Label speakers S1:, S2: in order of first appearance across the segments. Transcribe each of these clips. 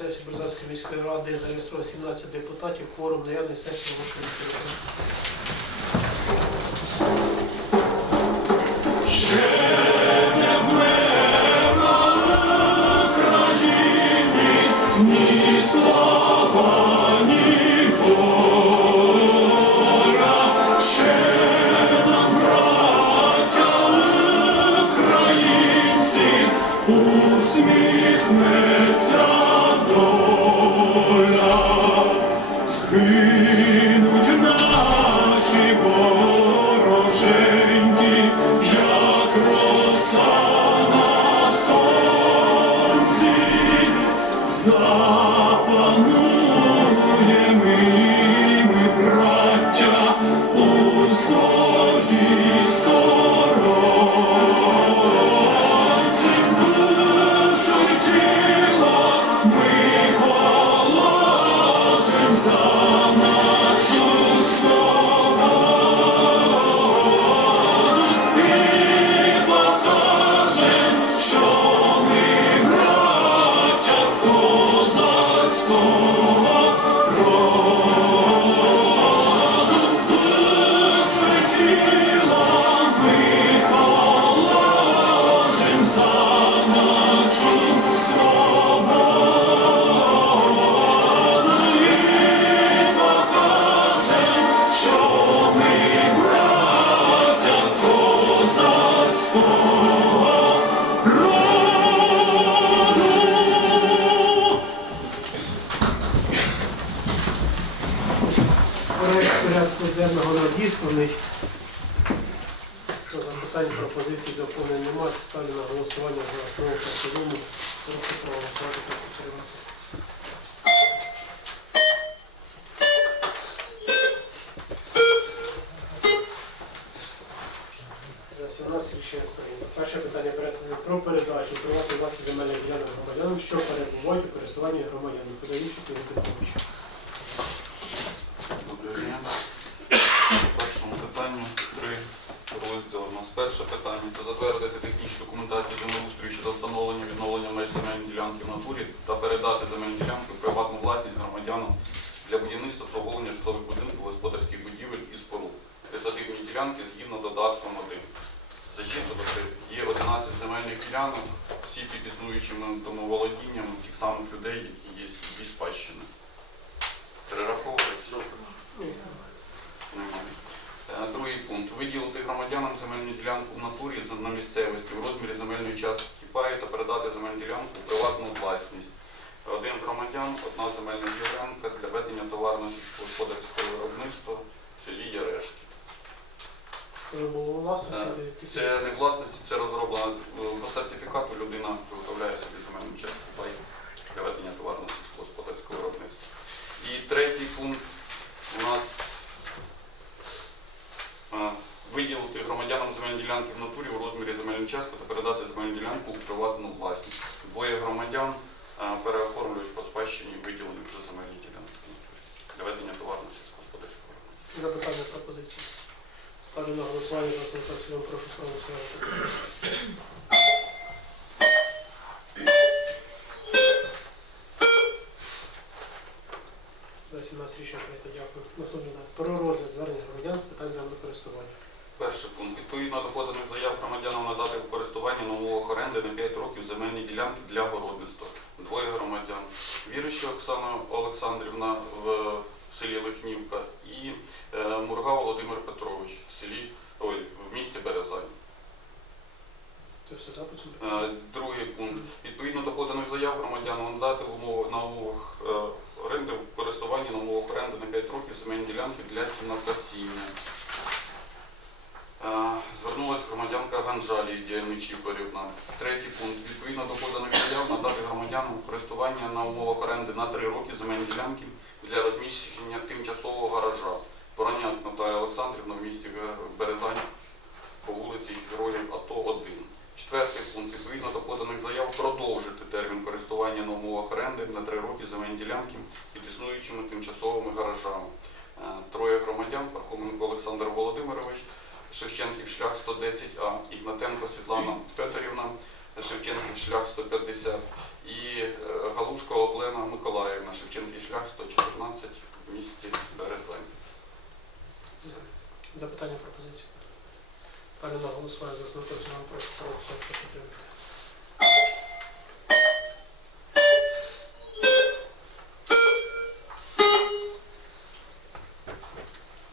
S1: Значить, на позачергову 75-ту сесію Березанської міської ради зареєстровано 17 депутатів, кворум наявної сесії оголошую відкритою.
S2: Слава, За
S1: 17 рішення прийнято. Перше питання про передачу приватної власності земельних ділянок громадянам, що перебувають у користуванні громадян. Подаючи Ігор Петрович.
S3: Доброго дня. По першому питанню три розділи. У нас перше питання це затвердити технічну документацію землеустрою щодо встановлення відновлення меж земельної ділянки в натурі та передати земельні ділянки в приватну власність громадянам для будівництва обслуговування житлових будинків, господарських будівель і споруд. Присадибні ділянки згідно додатком 1. Зачитувати є 11 земельних ділянок, всі під існуючими домоволодінням тих самих людей, які є зі спадщини. Перераховувати. Е, Другий пункт. Виділити громадянам земельну ділянку в натурі на місцевості в розмірі земельної частки паю та передати земельну ділянку у приватну власність. Один громадян, одна земельна ділянка для ведення товарно сільськогосподарського виробництва в селі Ярешки.
S1: Це було у вас
S3: Е, Це не власності, це розроблено по сертифікату людина виготовляє собі земельну частку пай для ведення товарно сільськогосподарського виробництва. І третій пункт у нас е, виділити громадянам земельні ділянки в натурі у розмірі земельної частки та передати земельну ділянку у приватну власність. Двоє громадян е, переоформлюють по спадщині виділені вже земельні ділянки в натурі для ведення товарно сільськогосподарського виробництва.
S1: Запитання пропозиції. Ставлю на голосування за основу та в цілому. Прошу проголосувати. За 17 рішення прийнято. Дякую. Наступне. Про розгляд звернень громадян з питань землекористування.
S3: Перший пункт. Відповідно до поданих заяв громадянам надати в користування умовах оренди на 5 років земельні ділянки для городництва. Двоє громадян. Віруюча Оксана Олександрівна в, селі Лихнівка і е, Мурга Володимир Петрович в селі ой, в місті Березань.
S1: Це все так, по?
S3: Е, Другий пункт. Відповідно до поданих заяв громадянам надати в умовах, на умовах е, оренди в користування на умовах оренди на 5 років земельні ділянки для сінокосіння. Е, Звернулася громадянка Ганжалі Лідія Мічіпорівна. Третій пункт. Відповідно до поданих заяв надати громадянам користування на умовах оренди на 3 роки земельні ділянки для розміщення тимчасового гаража. Вороняк Наталія Олександрівна в місті Березань вулиці Героїв АТО 1. Четвертий пункт. Відповідно до поданих заяв продовжити термін користування на умовах оренди на три роки земельні ділянки під існуючими тимчасовими гаражами. Е, Троє громадян, Пархоменко Олександр Володимирович, Шевченків шлях 110А, Ігнатенко Світлана Петрівна, Шевченків шлях 150 і е, Галушко Олена Миколаївна, Шевченків шлях 114 в місті Березань.
S1: Запитання пропозиції. Ставлю на голосування за в цілому прошу проголосувати підтримати.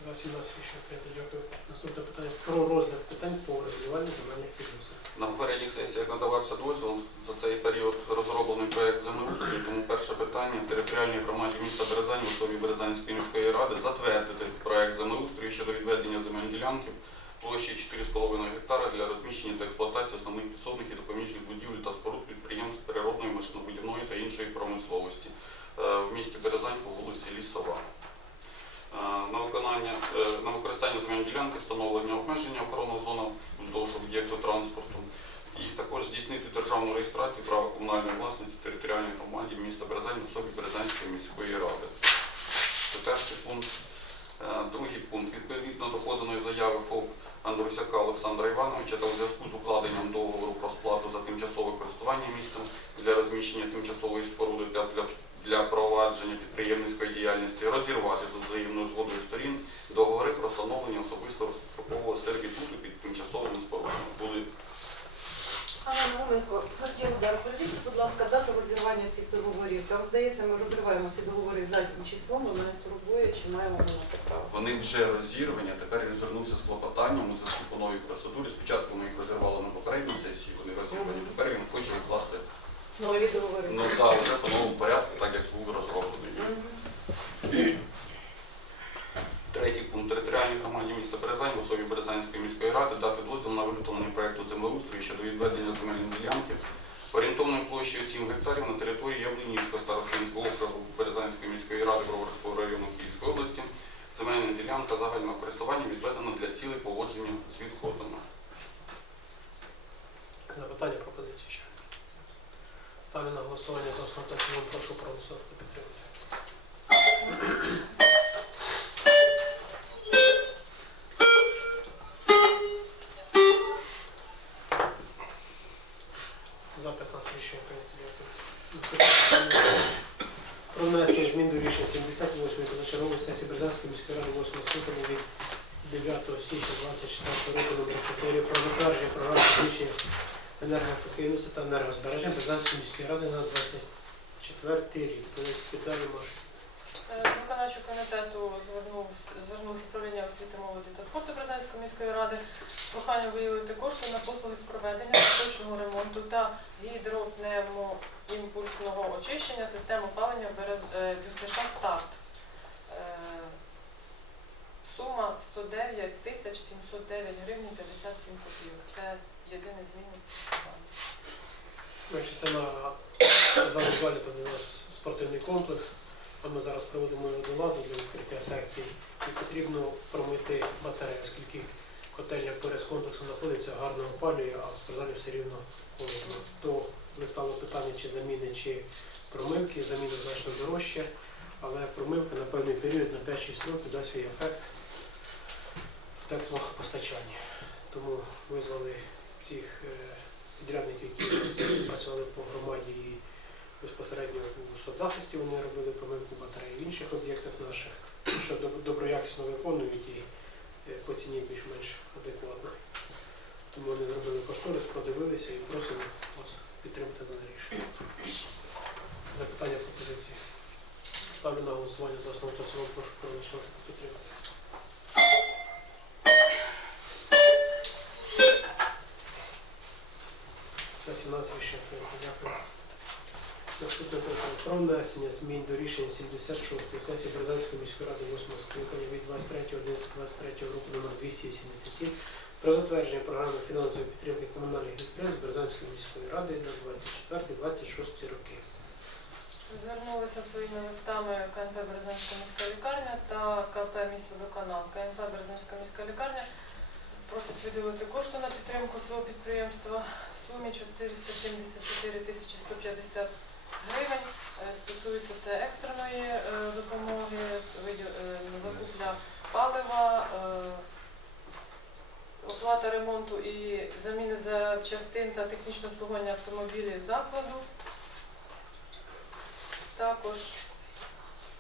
S1: За 17 рішення прийнято. Дякую. Наступне питання про розгляд питань по регулюванню земельних відносин.
S3: На попередніх сесіях надавався дозвіл за цей період розроблений проект землеустрою, тому перше питання територіальній громаді міста Березань в особі Березанської міської ради затвердити проект землеустрою щодо відведення земельних ділянків площі 4,5 гектара для розміщення та експлуатації основних підсобних і допоміжних будівель та споруд підприємств природної, машинобудівної та іншої промисловості е, в місті Березань по вулиці Лісова. Е, На виконання е, на використання земельної ділянки встановлення обмеження охоронна зона вздовж об'єкту транспорту і також здійснити державну реєстрацію права комунальної власності територіальної громаді міста Березань особі Березанської міської ради. Це перший пункт. Е, Другий пункт. Відповідно до поданої заяви ФОП Андрусяка Олександра Івановича та у зв'язку з укладенням договору про сплату за тимчасове користування місцем для розміщення тимчасової споруди для, для, для провадження підприємницької діяльності розірвати за взаємною згодою сторін договори про встановлення особисто розстрокового сервітуту під тимчасовими спорудами. Були
S4: Анна Науменко, Гордій Удар, подивіться, будь ласка, дату розірвання цих договорів. Там, здається, ми розриваємо ці договори заднім числом, і не турбує, чи маємо ми на це право.
S3: Вони вже розірвані, тепер він звернувся з клопотанням у зв'язку по новій процедурі. Спочатку ми їх розірвали на попередній сесії, вони розірвані. Тепер він хоче їх класти
S4: Нові договори.
S3: ну, да, вже по новому порядку, так як був розроблений.
S4: Мгм.
S3: Третій пункт територіальній громаді міста Березань в особі Березанської міської ради дати дозвіл на виготовлення проекту землеустрою щодо відведення земельних ділянків орієнтовною площею 7 гектарів на території Яблунівського старостинського округу Березанської міської ради Броварського району Київської області. Земельна ділянка загального користування відведена для цілей поводження з відходами.
S1: Запитання пропозиції ще. Ставлю на голосування за основу та в цілому прошу проголосувати та підтримати. За 15 рішення прийнято. Дякую. Наступне питання. Про внесення змін до рішення 78-ї позачергової сесії Березанської міської ради 8 скликання від 9 січня 24 року номер 4 про затвердження програми підвищення енергоефективності та енергозбереження Березанської міської ради на 24 рік. Відповідальні може.
S5: Виконавчого комітету звернувся управління освіти, молоді та спорту Березанської міської ради з проханням виділити кошти на послуги з проведення поточного ремонту та гідропневмоімпульсного очищення систем опалення е, ДЮСШ «Старт». Е, Сума 109 тисяч 709 гривень 57 копійок. Це єдине зміни.
S1: Значить, це на залі там у нас спортивний комплекс. А ми зараз проводимо його до ладу для відкриття секцій. І потрібно промити батарею, оскільки котельня поряд з комплексом знаходиться, гарно опалює, а в спортзалі все рівно холодно. То не стало питання, чи заміни, чи промивки. Заміна значно дорожче, але промивка на певний період, на 5-6 років дасть свій ефект в теплопостачанні. Тому визвали цих е, підрядників, які працювали по громаді і безпосередньо у соцзахисті вони робили помилку батареї в інших об'єктах наших, що доброякісно виконують і е, по ціні більш-менш адекватно. Тому вони зробили кошторис, подивилися і просимо вас підтримати дане рішення. Запитання пропозиції. Ставлю на голосування за основу та цілому прошу проголосувати підтримати. За 17 рішення. Дякую. Наступне питання про внесення змін до рішення 76 сесії Березанської міської ради 8 скликання від 23.11.23 року номер 287 про затвердження програми фінансової підтримки комунальних підприємств Березанської міської ради на 24-26 роки.
S5: Звернулися своїми листами КНП Березанська міська лікарня та КП «Міськводоканал». КНП Березанська міська лікарня просить виділити кошти на підтримку свого підприємства сумі 474 тисячі 150 гривень. Е, Стосується це екстреної е, допомоги, е, закупля палива, оплата ремонту і заміни запчастин та технічне обслуговування автомобілів закладу. Також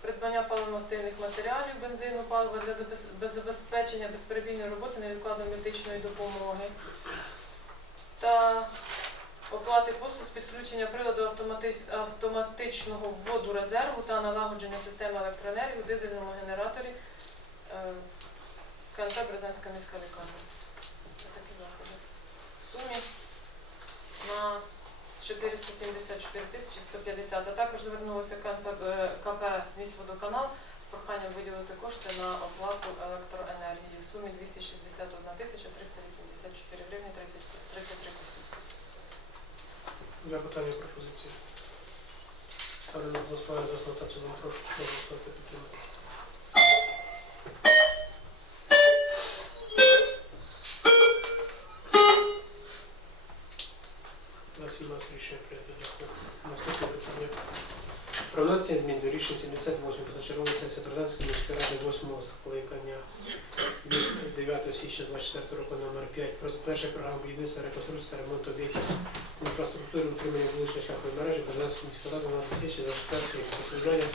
S5: придбання паливно-мастильних матеріалів, бензину, палива для забезпечення безперебійної роботи невідкладної медичної допомоги та оплати послуг з підключення приладу автоматичного вводу резерву та налагодження системи електроенергії у дизельному генераторі е, КНП Березанська міська лікарня. Такі заходи. В сумі на 474 тисячі 150, а також звернулося КНП, е, КП «Міськводоканал» з проханням виділити кошти на оплату електроенергії в сумі 261 тисяча 384 гривні 30 33 копійки.
S1: Запитання пропозиції. Ставлю на голосування за цілому. Прошу проголосувати підтримати. За 17 рішення прийнято. Дякую. Про внесення змін до рішень 78 позачергової сесії Березанської міської ради 8 скликання від 9 січня 24 року номер 5 про затвердження програми будівництва, реконструкції та ремонту об'єктів інфраструктури утримання вуличної шляхової мережі Березанської міської ради на 2024 рік. Розповідання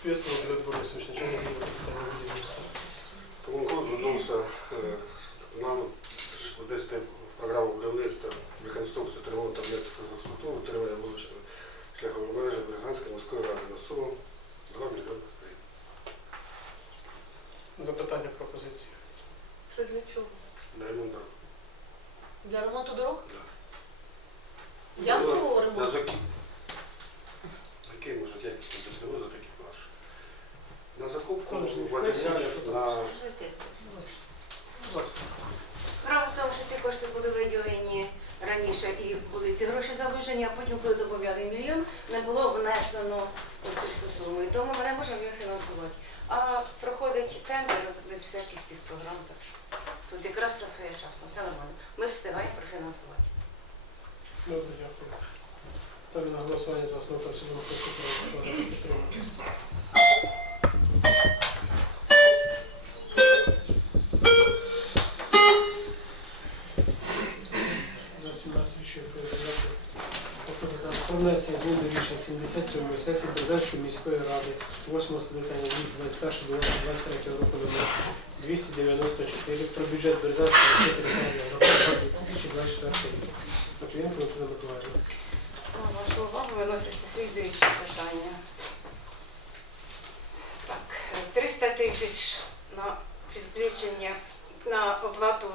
S1: співства Володимир Борисович, начальник відділу капітального будівництва.
S6: Комунком звернувся е, нам в програму будівництва реконструкції та ремонту об'єктів інфраструктури, утримання вуличної шляхової мережі Березанської міської ради на суму 2 мільйони гривень.
S1: Запитання пропозиції.
S4: Це для чого?
S6: На ремонт дорог.
S4: Для ремонту дорог?
S6: Да.
S4: Я
S6: Ну,
S4: говорю
S6: Я
S4: ремонт.
S6: за ки- Який може якісні запчастини за такі гроші? На закупку
S1: Це ж не
S6: матеріалів, на
S1: Будь ласка.
S7: Справа в тому, що ці кошти були виділені раніше і були ці гроші залучені, а потім, коли додавали мільйон, не було внесено цю всю суму. І тому ми не можемо їх фінансувати. А проходить тендер без всяких цих програм. Так що тут якраз все своєчасно, все нормально. Ми встигаємо профінансувати.
S1: Добре, дякую. Ставлю на голосування за основу та. Про внесення змін до рішень 77 сесії Березанської міської ради 8 скликання від 21 року номер 294 про бюджет Березанської міської територіальної громади на 2024 рік. Матвієнко Олександр Миколаївна.
S7: На вашу увагу виноситься слідуючі питання. Так, е, 300 тисяч на підключення, на оплату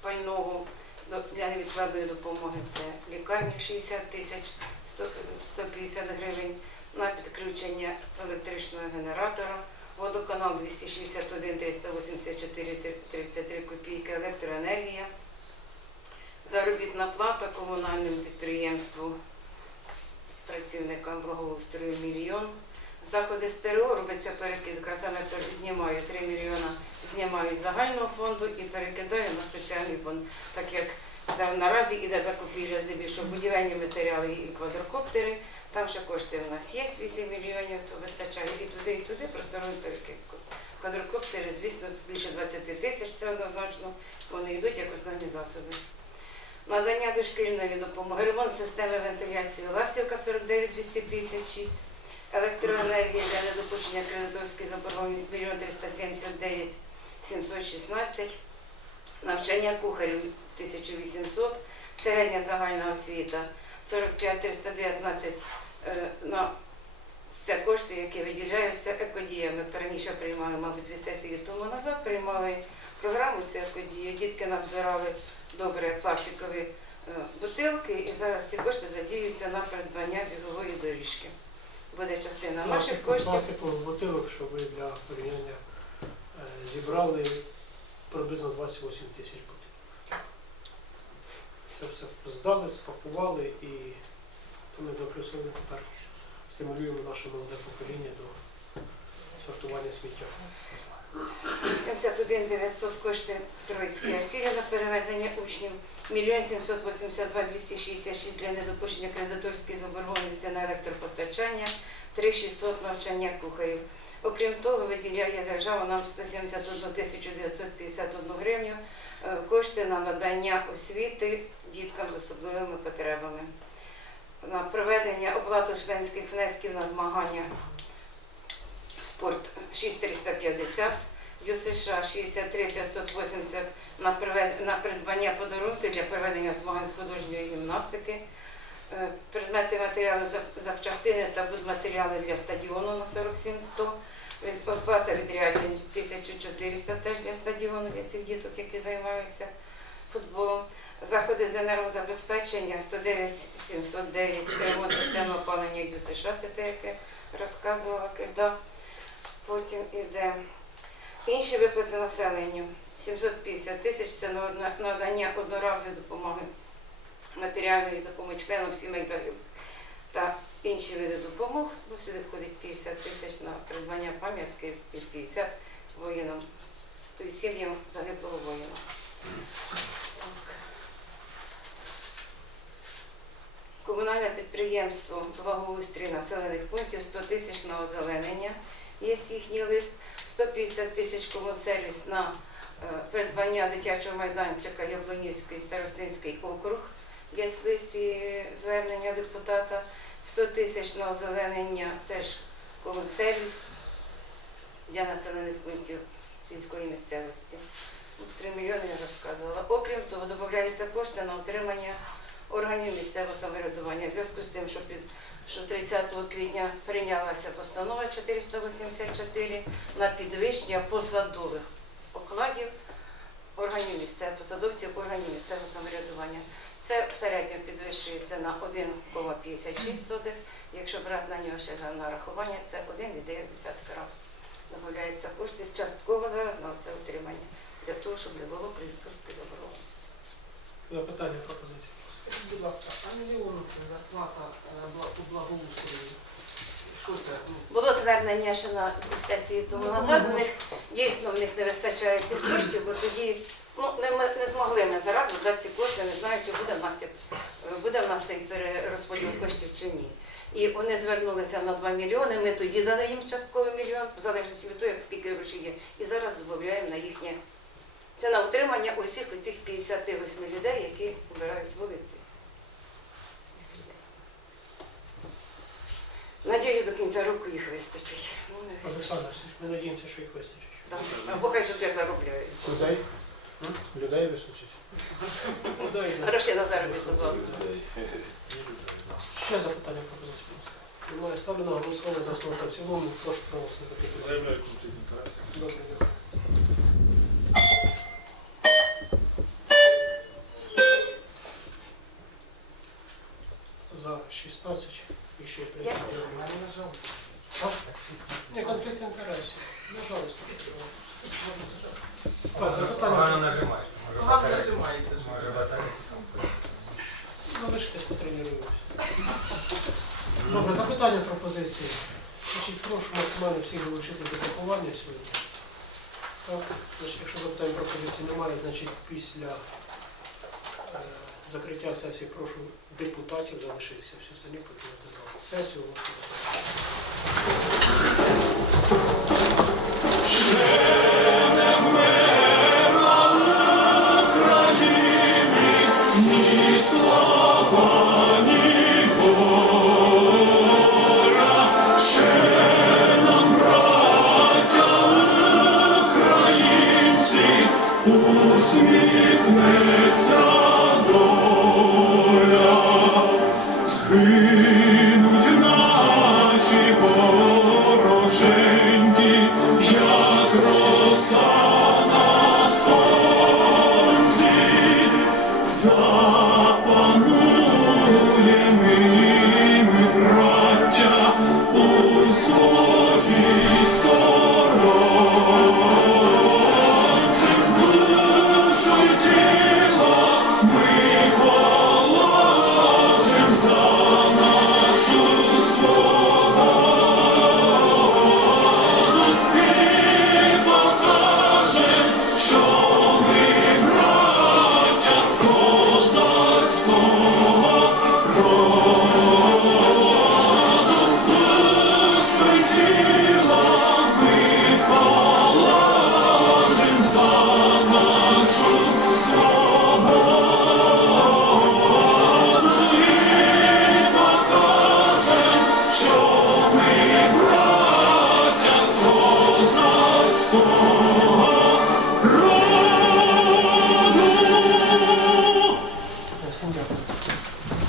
S7: пального для невідкладної допомоги. Це лікарні 60 тисяч 150 гривень на підключення електричного генератора. Водоканал 261 384 33 копійки електроенергія. Заробітна плата комунальному підприємству працівникам благоустрою мільйон. Заходи СТРО робиться перекидка, саме знімаю 3 мільйона, знімаю з загального фонду і перекидаю на спеціальний фонд, так як за- наразі іде закупівля здебільшого будівельні матеріали і квадрокоптери. Там ще кошти у нас є 8 мільйонів, то вистачає і туди, і туди, просто робимо перекидку. Квадрокоптери, звісно, більше 20 тисяч, це однозначно, вони йдуть як основні засоби. Надання дошкільної допомоги, ремонт системи вентиляції Ластівка 49 256, електроенергія для недопущення кредиторської заборгованість 1 379 716, навчання кухарів 1800, середня загальна освіта 45 319 е, на це кошти, які виділяються екодіями. Раніше приймали, мабуть, дві сесії тому назад приймали програму цю екодію. Дітки назбирали добре пластикові е, бутилки, і зараз ці кошти задіються на придбання бігової доріжки. Буде частина наших
S1: Пластик-
S7: коштів.
S1: Пластикових бутилок, що ви для порівняння е, зібрали приблизно 28 тисяч бутилок. Це все здали, спакували і то ми доплюсуємо тепер стимулюємо наше молоде покоління до сортування сміття.
S7: 71 900 коштує Троїцькій артілі на перевезення учнів, 1 782 266 для недопущення кредиторської заборгованості на електропостачання, 3 600 навчання кухарів. Окрім того, виділяє держава нам 171 тисячу 951 гривню е, кошти на надання освіти діткам з особливими потребами, на проведення оплату членських внесків на змагання спорт 6350, ЮСШ 63 580 на, на придбання подарунків для проведення змагань з художньої гімнастики, Е, предмети матеріали запчастини та будматеріали для стадіону на 47 100, від- оплата відряджень 1400 теж для стадіону для цих діток, які займаються футболом. Заходи з енергозабезпечення 109 709 ремонт системи опалення ЮСШ, це те, яке розказувала Кирда. Потім іде інші виплати населенню 750 тисяч це на надання одноразової допомоги матеріальної допомоги членам сімей загиблих та інші види допомог, бо сюди входить 50 тисяч на придбання пам'ятки і 50 воїнам, тобто сім'ям загиблого воїна. Комунальне підприємство благоустрій населених пунктів 100 тисяч на озеленення. Є їхній лист, 150 тисяч комунсервіс на е, придбання дитячого майданчика Яблонівський старостинський округ. Є лист і звернення депутата. 100 тисяч на озеленення теж комунсервіс для населених пунктів сільської місцевості. 3 мільйони я розказувала. Окрім того, додаються кошти на отримання органів місцевого самоврядування. В зв'язку з тим, що під що 30 квітня прийнялася постанова 484 на підвищення посадових окладів органів місцевого посадовців органів місцевого самоврядування. Це в середньому підвищується на 1,56 сотих. Якщо брати на нього ще нарахування, це 1,9 раз. Добавляються кошти частково зараз на це утримання для того, щоб не було кредиторської заборгованості.
S1: Запитання пропозиції.
S8: Скажіть, будь ласка, а мільйон зарплата е, бла- у благоустрої? Що це? Ну,
S7: Було звернення ще на сесії тому назад. У них дійсно в них не вистачає цих коштів, бо тоді ну, не, ми не змогли ми зараз дати ці кошти, не знаю, чи буде в нас ці- буде в нас цей перерозподіл коштів чи ні. І вони звернулися на 2 мільйони. Ми тоді дали їм частковий мільйон, в залежності від того, як скільки грошей є. І зараз додаємо на їхнє. Це на утримання усіх оцих 58 людей, які вбирають вулиці. Надіюсь, до кінця року їх вистачить. Ну.
S1: Олександр, ми надіємося, що їх вистачить.
S7: Так. Або хай тепер заробляють.
S9: Людей? Людей вистачить.
S7: Гроші на заробітну плату.
S1: Ще запитання пропозиції. Немає. Ставлю на голосування за основу та в цілому. Прошу проголосувати.
S9: Заявляю конфлікт інтересів.
S1: Добре, дякую. За 16 і ще й прийняти.
S8: у мене на жаль.
S1: Ні, конфлікт інтересів. Пожалуйста. Так,
S10: Погано
S1: запитання.
S10: нажимається. Може
S8: Вам
S10: батарейка.
S8: нажимаєте.
S10: Може батарейка.
S1: Ну, ви ж теж потренуємося. Добре, запитання пропозиції. Значить, прошу максимально всіх долучити до поховання сьогодні. Так, значить, якщо запитань пропозицій немає, значить після е, закриття сесії прошу депутатів залишитися. Всі самі покинути зал. Сесію. оголошую.
S2: Ще